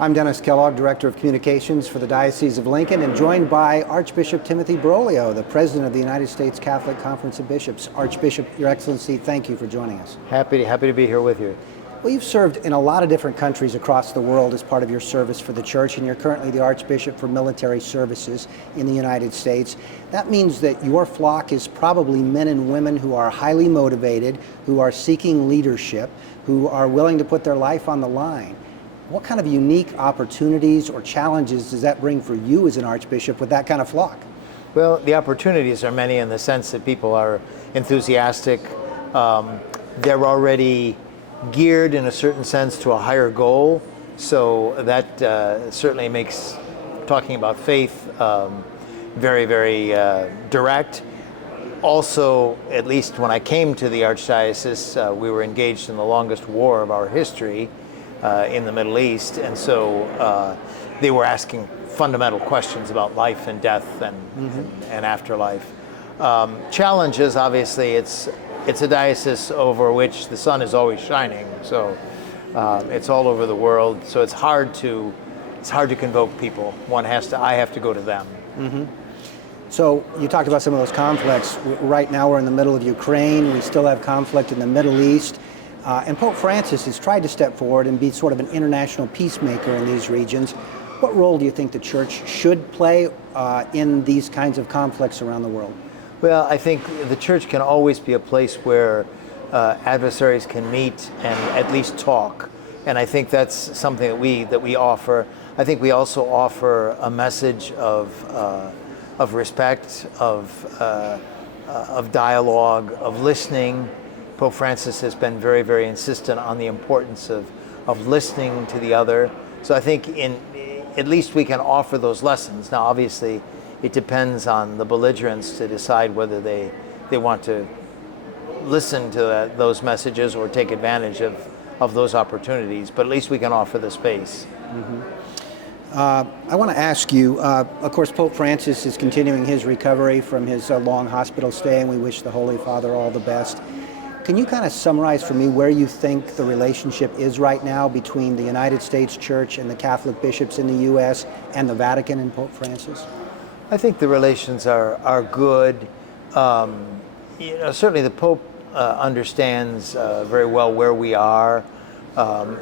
I'm Dennis Kellogg, Director of Communications for the Diocese of Lincoln, and joined by Archbishop Timothy Broglio, the President of the United States Catholic Conference of Bishops. Archbishop, Your Excellency, thank you for joining us. Happy to be here with you. Well, you've served in a lot of different countries across the world as part of your service for the Church, and you're currently the Archbishop for Military Services in the United States. That means that your flock is probably men and women who are highly motivated, who are seeking leadership, who are willing to put their life on the line. What kind of unique opportunities or challenges does that bring for you as an Archbishop with that kind of flock? Well, the opportunities are many in the sense that people are enthusiastic. They're already geared in a certain sense to a higher goal. So that certainly makes talking about faith very, very direct. Also, at least when I came to the Archdiocese, we were engaged in the longest war of our history in the Middle East, and so they were asking fundamental questions about life and death and afterlife. Challenges, obviously, it's a diocese over which the sun is always shining, so it's all over the world. So it's hard to convoke people. I have to go to them. Mm-hmm. So you talked about some of those conflicts. Right now we're in the middle of Ukraine. We still have conflict in the Middle East. And Pope Francis has tried to step forward and be sort of an international peacemaker in these regions. What role do you think the Church should play in these kinds of conflicts around the world? Well, I think the Church can always be a place where adversaries can meet and at least talk. And I think that's something that we offer. I think we also offer a message of respect, of dialogue, of listening. Pope Francis has been very, very insistent on the importance of listening to the other. So I think at least we can offer those lessons. Now, obviously, it depends on the belligerents to decide whether they want to listen to those messages or take advantage of those opportunities. But at least we can offer the space. Mm-hmm. I want to ask you, of course, Pope Francis is continuing his recovery from his long hospital stay, and we wish the Holy Father all the best. Can you kind of summarize for me where you think the relationship is right now between the United States Church and the Catholic bishops in the U.S. and the Vatican and Pope Francis? I think the relations are good. Certainly the Pope understands very well where we are.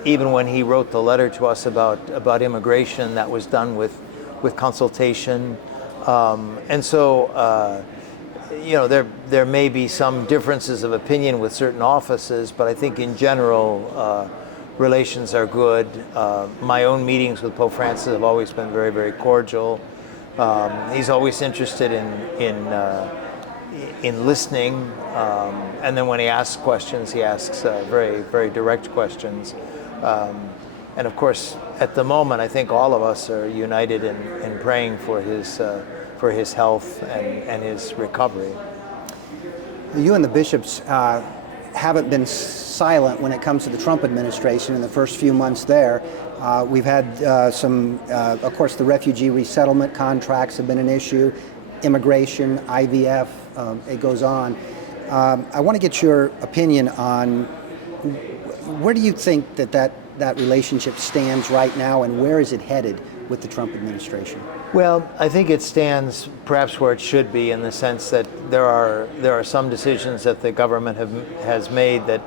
Even when he wrote the letter to us about immigration, that was done with consultation. And so there may be some differences of opinion with certain offices, but I think in general relations are good. My own meetings with Pope Francis have always been very, very cordial. He's always interested in listening, and then when he asks questions, he asks very, very direct questions. And of course, at the moment, I think all of us are united in praying for his health and his recovery. You and the bishops haven't been silent when it comes to the Trump administration in the first few months there. We've had of course, the refugee resettlement contracts have been an issue, immigration, IVF, it goes on. I want to get your opinion on where do you think that relationship stands right now, and where is it headed with the Trump administration? Well, I think it stands perhaps where it should be, in the sense that there are some decisions that the government has made that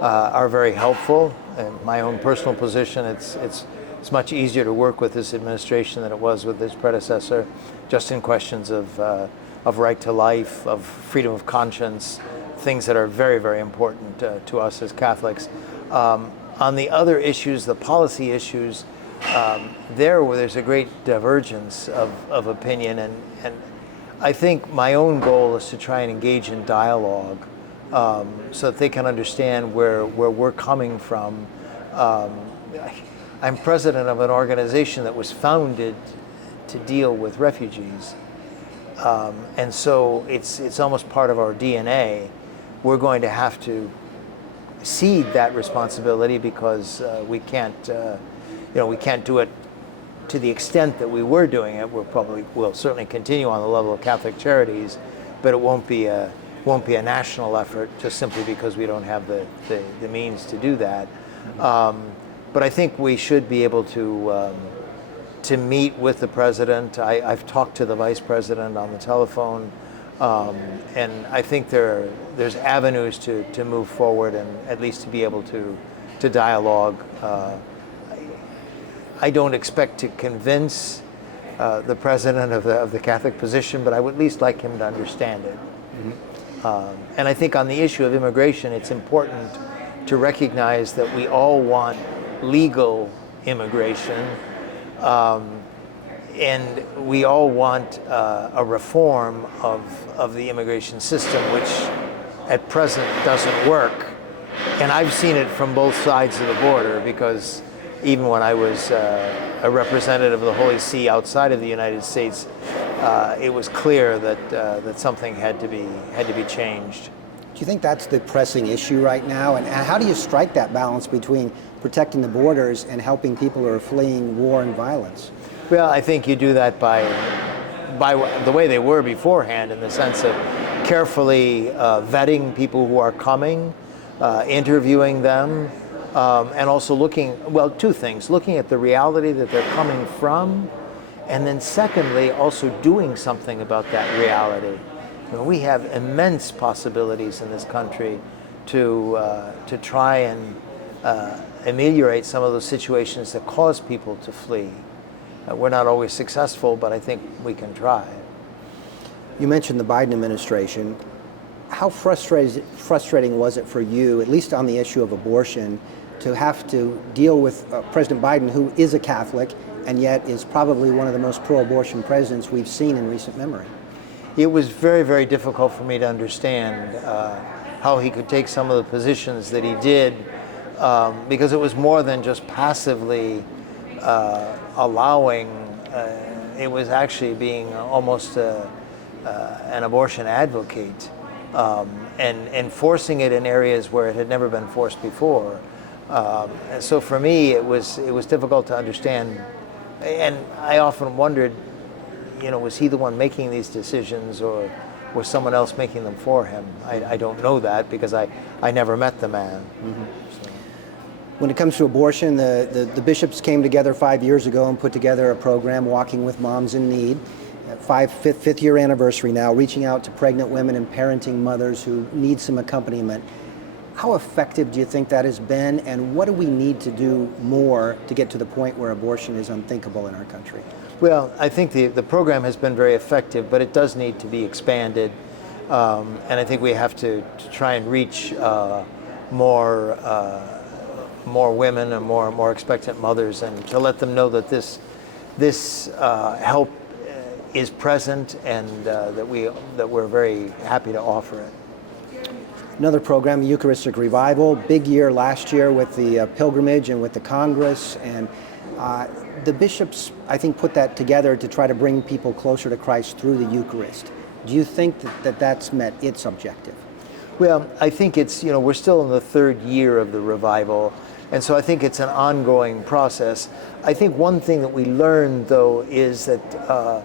are very helpful. In my own personal position, it's much easier to work with this administration than it was with its predecessor, just in questions of right to life, of freedom of conscience, things that are very, very important to us as Catholics. On the other issues, the policy issues, there's a great divergence of opinion, and I think my own goal is to try and engage in dialogue so that they can understand where we're coming from. I'm president of an organization that was founded to deal with refugees, and so it's almost part of our DNA. We're going to have to cede that responsibility because we can't do it to the extent that we were doing it. We'll certainly continue on the level of Catholic Charities, but it won't be a national effort just simply because we don't have the means to do that. But I think we should be able to meet with the president. I've talked to the vice president on the telephone, and I think there's avenues to move forward and at least to be able to dialogue. I don't expect to convince the president of the Catholic position, but I would at least like him to understand it. And I think on the issue of immigration, it's important to recognize that we all want legal immigration, and we all want a reform of the immigration system, which at present doesn't work. And I've seen it from both sides of the border, because even when I was a representative of the Holy See outside of the United States, it was clear that something had to be changed. Do you think that's the pressing issue right now? And how do you strike that balance between protecting the borders and helping people who are fleeing war and violence? Well, I think you do that by the way they were beforehand, in the sense of carefully vetting people who are coming, interviewing them, and also two things: looking at the reality that they're coming from, and then secondly, also doing something about that reality. We have immense possibilities in this country to try and ameliorate some of those situations that cause people to flee. We're not always successful, but I think we can try. You mentioned the Biden administration. How frustrating was it for you, at least on the issue of abortion, to have to deal with President Biden, who is a Catholic and yet is probably one of the most pro-abortion presidents we've seen in recent memory? It was very, very difficult for me to understand how he could take some of the positions that he did, because it was more than just passively allowing. It was actually being almost an abortion advocate, and forcing it in areas where it had never been forced before. And so for me, it was difficult to understand, and I often wondered, was he the one making these decisions, or was someone else making them for him? I don't know that, because I never met the man. Mm-hmm. So. When it comes to abortion, the bishops came together 5 years ago and put together a program, Walking with Moms in Need. Fifth year anniversary now, reaching out to pregnant women and parenting mothers who need some accompaniment. How effective do you think that has been, and what do we need to do more to get to the point where abortion is unthinkable in our country? Well, I think the program has been very effective, but it does need to be expanded, and I think we have to try and reach more women and more expectant mothers, and to let them know that this help is present, and that we're very happy to offer it. Another program, Eucharistic Revival, big year last year with the pilgrimage and with the Congress, and the bishops, I think, put that together to try to bring people closer to Christ through the Eucharist. Do you think that's met its objective? Well, I think it's, we're still in the third year of the revival, and so I think it's an ongoing process. I think one thing that we learned, though, is that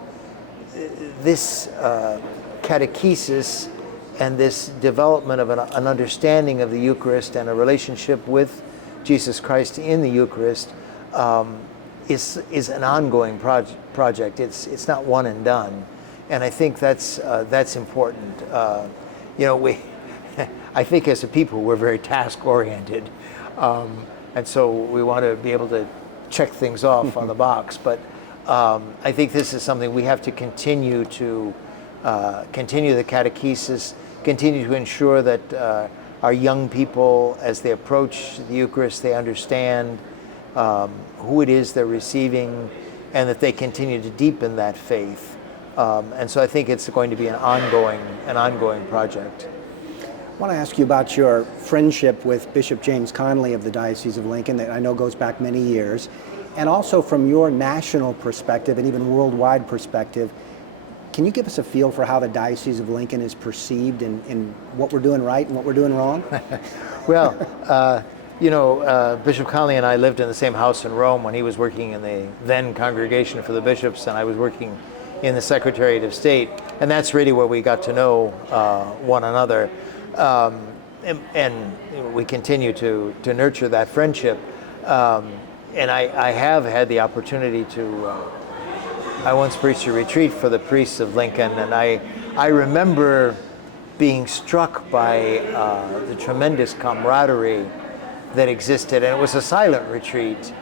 this catechesis and this development of an understanding of the Eucharist and a relationship with Jesus Christ in the Eucharist is an ongoing project. It's not one and done, and I think that's important. I think as a people we're very task oriented, and so we want to be able to check things off on the box. But I think this is something we have to continue to continue the catechesis, continue to ensure that our young people, as they approach the Eucharist, they understand who it is they're receiving, and that they continue to deepen that faith. And so I think it's going to be an ongoing project. I want to ask you about your friendship with Bishop James Conley of the Diocese of Lincoln, that I know goes back many years, and also from your national perspective and even worldwide perspective. Can you give us a feel for how the Diocese of Lincoln is perceived, and what we're doing right and what we're doing wrong? Well, Bishop Conley and I lived in the same house in Rome when he was working in the then Congregation for the Bishops, and I was working in the Secretariat of State, and that's really where we got to know one another, and we continue to nurture that friendship. And I have had the opportunity to, I once preached a retreat for the priests of Lincoln, and I remember being struck by the tremendous camaraderie that existed. And it was a silent retreat,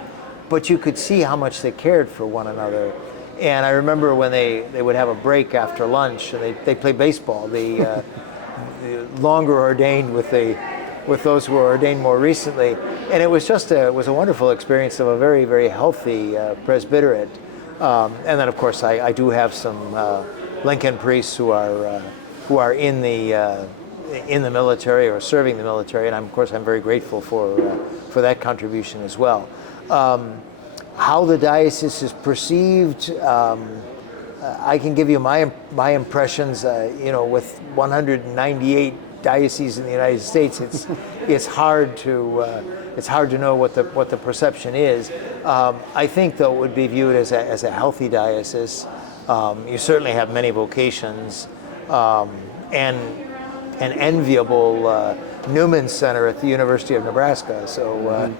but you could see how much they cared for one another. And I remember when they would have a break after lunch, and they play baseball, the longer ordained with those who were ordained more recently. And it was just it was a wonderful experience of a very, very healthy presbyterate. And then, of course, I do have some Lincoln priests who are in the military or serving the military, and of course I'm very grateful for that contribution as well. How the diocese is perceived, I can give you my impressions. With 198 dioceses in the United States, it's hard to know what the perception is. I think, though, it would be viewed as a healthy diocese. You certainly have many vocations, and an enviable Newman Center at the University of Nebraska. So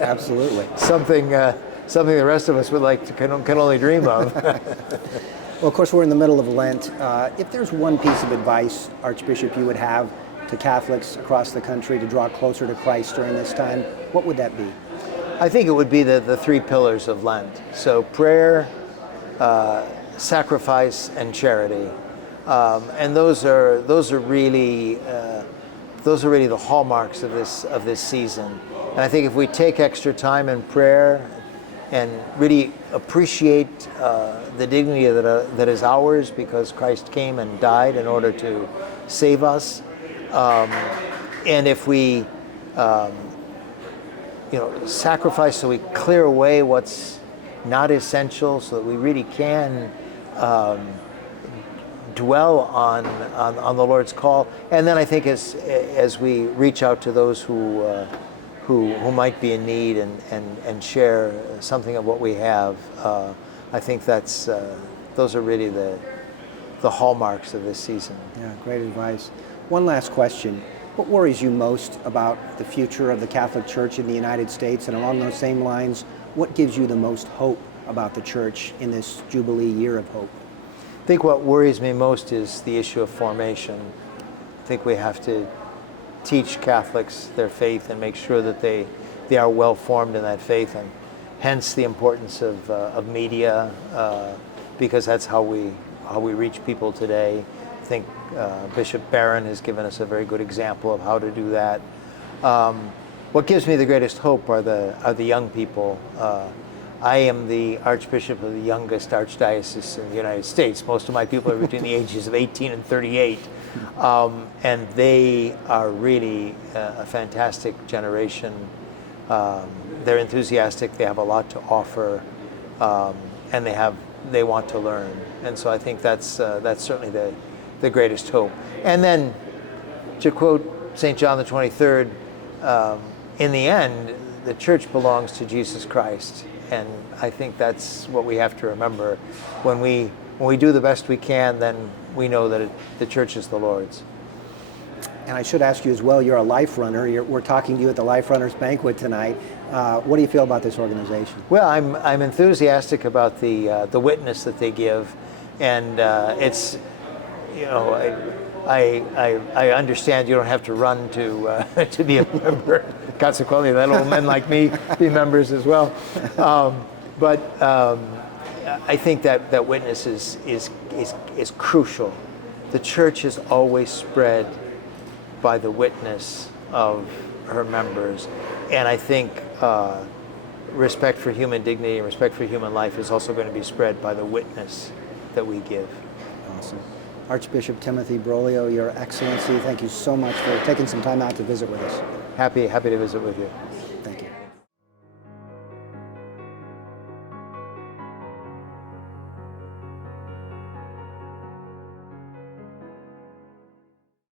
Absolutely. something the rest of us would like to can only dream of. Well, of course, we're in the middle of Lent. If there's one piece of advice, Archbishop, you would have to Catholics across the country to draw closer to Christ during this time, what would that be? I think it would be the three pillars of Lent. So prayer, sacrifice, and charity. And those are really the hallmarks of this season. And I think if we take extra time in prayer and really appreciate the dignity that is ours because Christ came and died in order to save us, and if we sacrifice so we clear away what's not essential, so that we really can dwell on the Lord's call. And then I think as we reach out to those who might be in need and share something of what we have, I think those are really the hallmarks of this season. Yeah, great advice. One last question. What worries you most about the future of the Catholic Church in the United States? And along those same lines, what gives you the most hope about the Church in this Jubilee year of hope? I think what worries me most is the issue of formation. I think we have to teach Catholics their faith and make sure that they are well formed in that faith, and hence the importance of media, because that's how we reach people today. I think Bishop Barron has given us a very good example of how to do that. What gives me the greatest hope are the young people. I am the Archbishop of the youngest archdiocese in the United States. Most of my people are between the ages of 18 and 38. And they are really a fantastic generation. They're enthusiastic, they have a lot to offer, and they want to learn. And so I think that's certainly the greatest hope. And then, to quote St. John the 23rd, in the end, the Church belongs to Jesus Christ. And I think that's what we have to remember. When we do the best we can, then we know that the Church is the Lord's. And I should ask you as well, you're a LIFE Runner. We're talking to you at the LIFE Runners Banquet tonight. What do you feel about this organization? Well, I'm enthusiastic about the witness that they give, and it's, I understand you don't have to run to be a member. Consequently, let old men like me be members as well. But I think that witness is crucial. The Church is always spread by the witness of her members, and I think respect for human dignity and respect for human life is also going to be spread by the witness that we give. Awesome. Archbishop Timothy Broglio, Your Excellency, thank you so much for taking some time out to visit with us. Happy to visit with you. Thank you.